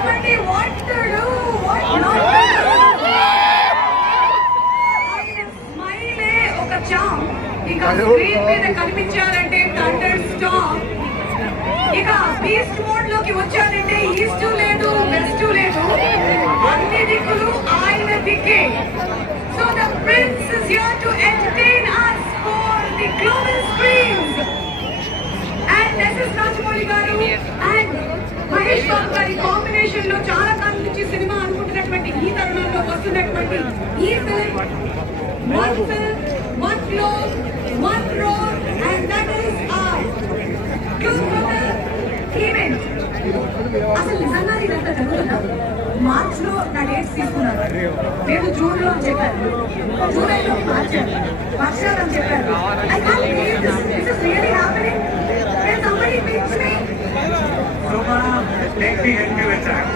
చెప్పండి what to do, what not to do. ఆయన స్మైలే ఒక చామ్. ఇక స్క్రీన్ మీద కనిపించారంటే థండర్ స్టార్మ్. ఇక బీస్ట్ మోడ్ లోకి వచ్చారంటే ఈస్ట్ లేదు వెస్ట్ లేదు, అన్ని దిక్కులు ఆయన దిక్కే. So the prince is here to entertain us for the global screens. And this is Rajamouli garu and Mahesh Babu గారి కాంబినేషన్ లో చాలా కాలం నుంచి సినిమా అనుకుంటున్నటువంటి ఈ తరుణంలో వస్తున్నటువంటి ఈ film one flow, one roar, and that is our global event. అసలు నిజంగా ఇదంతా జరుగుతుందా? మార్చ్ లో నా డేట్స్ తీసుకున్నారు, లేదు జూన్ లో చెప్పారు, జూలైలో మార్చారు, వర్షాలు అని చెప్పారు. I can't believe this is really happening. Can somebody pinch me? Take the help you with that.